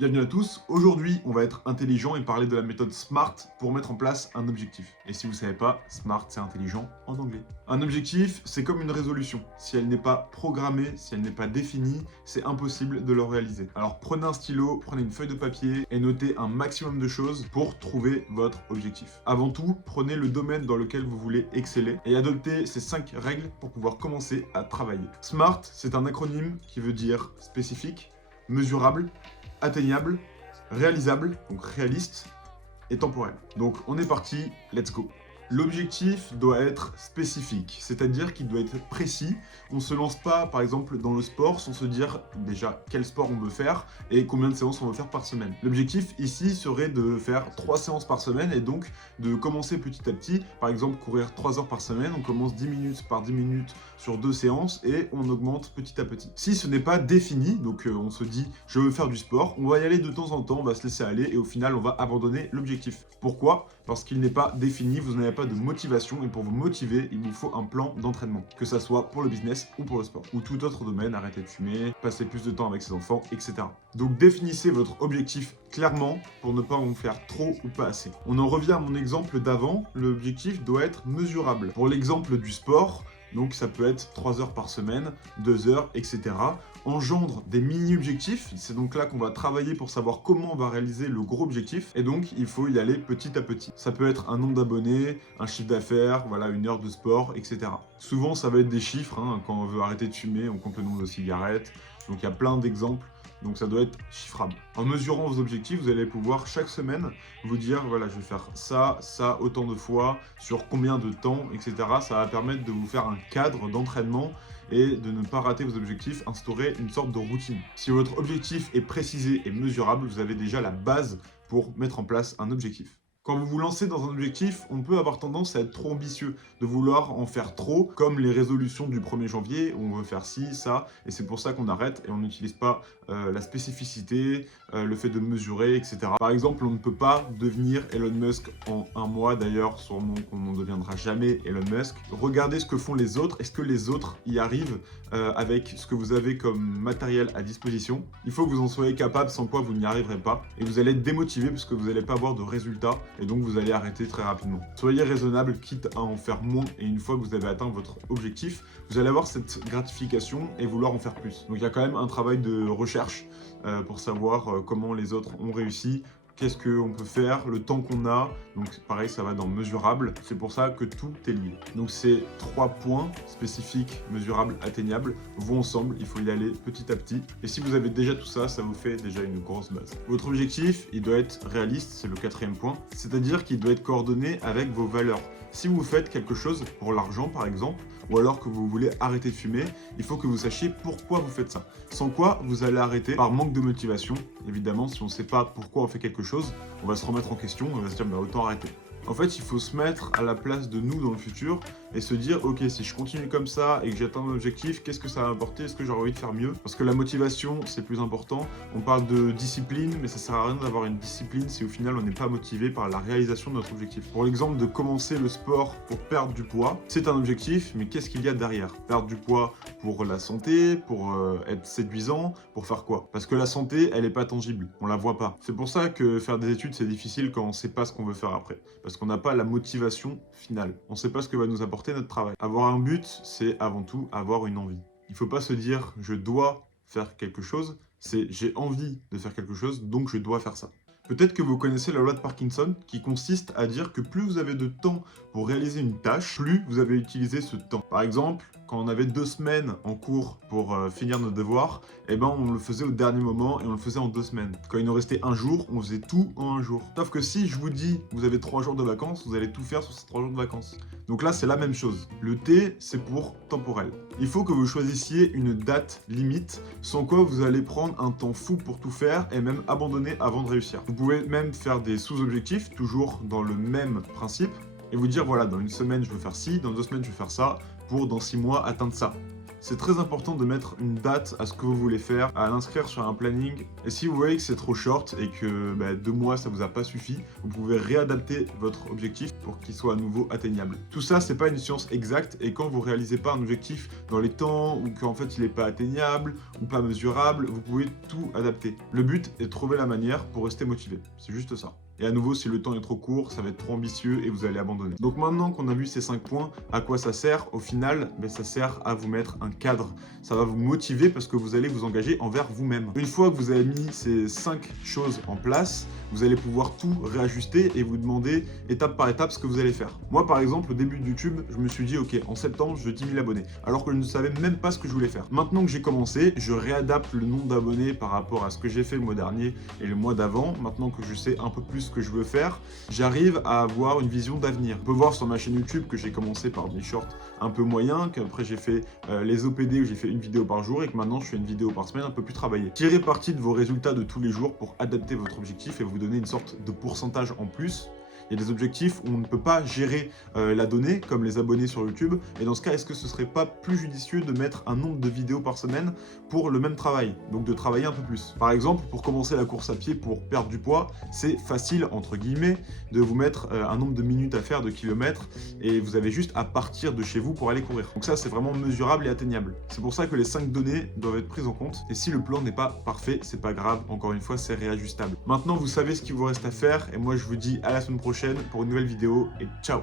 Bienvenue à tous, aujourd'hui on va être intelligent et parler de la méthode SMART pour mettre en place un objectif. Et si vous ne savez pas, SMART c'est intelligent en anglais. Un objectif c'est comme une résolution, si elle n'est pas programmée, si elle n'est pas définie, c'est impossible de le réaliser. Alors prenez un stylo, prenez une feuille de papier et notez un maximum de choses pour trouver votre objectif. Avant tout, prenez le domaine dans lequel vous voulez exceller et adoptez ces 5 règles pour pouvoir commencer à travailler. SMART c'est un acronyme qui veut dire spécifique, mesurable, atteignable, réalisable, donc réaliste, et temporel. Donc on est parti, let's go. L'objectif doit être spécifique, c'est-à-dire qu'il doit être précis. On ne se lance pas, par exemple, dans le sport sans se dire déjà quel sport on veut faire et combien de séances on veut faire par semaine. L'objectif ici serait de faire 3 séances par semaine et donc de commencer petit à petit. Par exemple, courir 3 heures par semaine, on commence 10 minutes par 10 minutes sur 2 séances et on augmente petit à petit. Si ce n'est pas défini, donc on se dit je veux faire du sport, on va y aller de temps en temps, on va se laisser aller et au final on va abandonner l'objectif. Pourquoi ? Parce qu'il n'est pas défini, vous n'avez pas de motivation et pour vous motiver, il vous faut un plan d'entraînement. Que ça soit pour le business ou pour le sport ou tout autre domaine, arrêter de fumer, passer plus de temps avec ses enfants, etc. Donc définissez votre objectif clairement pour ne pas en faire trop ou pas assez. On en revient à mon exemple d'avant, l'objectif doit être mesurable. Pour l'exemple du sport, donc ça peut être 3 heures par semaine, 2 heures, etc. Engendre des mini-objectifs, c'est donc là qu'on va travailler pour savoir comment on va réaliser le gros objectif, et donc il faut y aller petit à petit. Ça peut être un nombre d'abonnés, un chiffre d'affaires, voilà, une heure de sport, etc. Souvent ça va être des chiffres, hein, quand on veut arrêter de fumer, on compte le nombre de cigarettes, donc il y a plein d'exemples. Donc ça doit être chiffrable. En mesurant vos objectifs, vous allez pouvoir chaque semaine vous dire, voilà, je vais faire ça, ça, autant de fois, sur combien de temps, etc. Ça va permettre de vous faire un cadre d'entraînement et de ne pas rater vos objectifs, instaurer une sorte de routine. Si votre objectif est précisé et mesurable, vous avez déjà la base pour mettre en place un objectif. Quand vous vous lancez dans un objectif, on peut avoir tendance à être trop ambitieux, de vouloir en faire trop, comme les résolutions du 1er janvier, où on veut faire ci, ça, et c'est pour ça qu'on arrête et on n'utilise pas la spécificité, le fait de mesurer, etc. Par exemple, on ne peut pas devenir Elon Musk en un mois, d'ailleurs, sûrement qu'on n'en deviendra jamais Elon Musk. Regardez ce que font les autres, est-ce que les autres y arrivent avec ce que vous avez comme matériel à disposition. Il faut que vous en soyez capable, sans quoi vous n'y arriverez pas, et vous allez être démotivé parce que vous n'allez pas avoir de résultats, et donc vous allez arrêter très rapidement. Soyez raisonnable, quitte à en faire moins, et une fois que vous avez atteint votre objectif, vous allez avoir cette gratification et vouloir en faire plus. Donc il y a quand même un travail de recherche pour savoir comment les autres ont réussi, qu'est-ce qu'on peut faire, le temps qu'on a. Donc pareil, ça va dans mesurable. C'est pour ça que tout est lié. Donc ces 3 points spécifiques, mesurables, atteignables vont ensemble. Il faut y aller petit à petit. Et si vous avez déjà tout ça, ça vous fait déjà une grosse base. Votre objectif, il doit être réaliste, c'est le 4e point. C'est-à-dire qu'il doit être coordonné avec vos valeurs. Si vous faites quelque chose pour l'argent par exemple, ou alors que vous voulez arrêter de fumer, il faut que vous sachiez pourquoi vous faites ça. Sans quoi, vous allez arrêter par manque de motivation. Évidemment, si on ne sait pas pourquoi on fait quelque chose, on va se remettre en question, on va se dire bah, autant arrêter. En fait, il faut se mettre à la place de nous dans le futur et se dire, ok, si je continue comme ça et que j'atteins mon objectif, qu'est-ce que ça va apporter? Est-ce que j'aurais envie de faire mieux? Parce que la motivation, c'est plus important. On parle de discipline, mais ça sert à rien d'avoir une discipline si au final on n'est pas motivé par la réalisation de notre objectif. Pour l'exemple de commencer le sport pour perdre du poids, c'est un objectif, mais qu'est-ce qu'il y a derrière? Perdre du poids pour la santé, pour être séduisant, pour faire quoi? Parce que la santé, elle n'est pas tangible, on la voit pas. C'est pour ça que faire des études, c'est difficile quand on ne sait pas ce qu'on veut faire après. Parce qu'on n'a pas la motivation finale. On ne sait pas ce que va nous apporter notre travail. Avoir un but, c'est avant tout avoir une envie. Il ne faut pas se dire je dois faire quelque chose, c'est j'ai envie de faire quelque chose, donc je dois faire ça. Peut-être que vous connaissez la loi de Parkinson qui consiste à dire que plus vous avez de temps pour réaliser une tâche, plus vous avez utilisé ce temps. Par exemple, quand on avait 2 semaines en cours pour finir nos devoirs, eh ben on le faisait au dernier moment et on le faisait en 2 semaines. Quand il nous restait un jour, on faisait tout en un jour. Sauf que si je vous dis vous avez 3 jours de vacances, vous allez tout faire sur ces 3 jours de vacances. Donc là, c'est la même chose. Le T, c'est pour temporel. Il faut que vous choisissiez une date limite, sans quoi vous allez prendre un temps fou pour tout faire et même abandonner avant de réussir. Vous pouvez même faire des sous-objectifs, toujours dans le même principe, et vous dire voilà, dans 1 semaine je veux faire ci, dans 2 semaines je veux faire ça, pour dans 6 mois atteindre ça. C'est très important de mettre une date à ce que vous voulez faire, à l'inscrire sur un planning. Et si vous voyez que c'est trop short et que 2 mois ça vous a pas suffi, vous pouvez réadapter votre objectif pour qu'il soit à nouveau atteignable. Tout ça, c'est pas une science exacte et quand vous réalisez pas un objectif dans les temps ou qu'en fait il est pas atteignable ou pas mesurable, vous pouvez tout adapter. Le but est de trouver la manière pour rester motivé. C'est juste ça. Et à nouveau, si le temps est trop court, ça va être trop ambitieux et vous allez abandonner. Donc maintenant qu'on a vu ces 5 points, à quoi ça sert? Au final, ça sert à vous mettre un cadre. Ça va vous motiver parce que vous allez vous engager envers vous-même. Une fois que vous avez mis ces 5 choses en place, vous allez pouvoir tout réajuster et vous demander étape par étape ce que vous allez faire. Moi, par exemple, au début de YouTube, je me suis dit, ok, en septembre, je veux 10 000 abonnés, alors que je ne savais même pas ce que je voulais faire. Maintenant que j'ai commencé, je réadapte le nombre d'abonnés par rapport à ce que j'ai fait le mois dernier et le mois d'avant. Maintenant que je sais un peu plus ce que je veux faire, j'arrive à avoir une vision d'avenir. On peut voir sur ma chaîne YouTube que j'ai commencé par des shorts un peu moyens, qu'après j'ai fait les OPD où j'ai fait une vidéo par jour et que maintenant je fais une vidéo par semaine un peu plus travaillée. Tirez parti de vos résultats de tous les jours pour adapter votre objectif et vous donner une sorte de pourcentage en plus. Il y a des objectifs où on ne peut pas gérer la donnée, comme les abonnés sur YouTube. Et dans ce cas, est-ce que ce serait pas plus judicieux de mettre un nombre de vidéos par semaine pour le même travail? Donc de travailler un peu plus. Par exemple, pour commencer la course à pied pour perdre du poids, c'est facile, entre guillemets, de vous mettre un nombre de minutes à faire, de kilomètres, et vous avez juste à partir de chez vous pour aller courir. Donc ça, c'est vraiment mesurable et atteignable. C'est pour ça que les 5 données doivent être prises en compte. Et si le plan n'est pas parfait, c'est pas grave. Encore une fois, c'est réajustable. Maintenant, vous savez ce qu'il vous reste à faire, et moi, je vous dis à la semaine prochaine pour une nouvelle vidéo et ciao!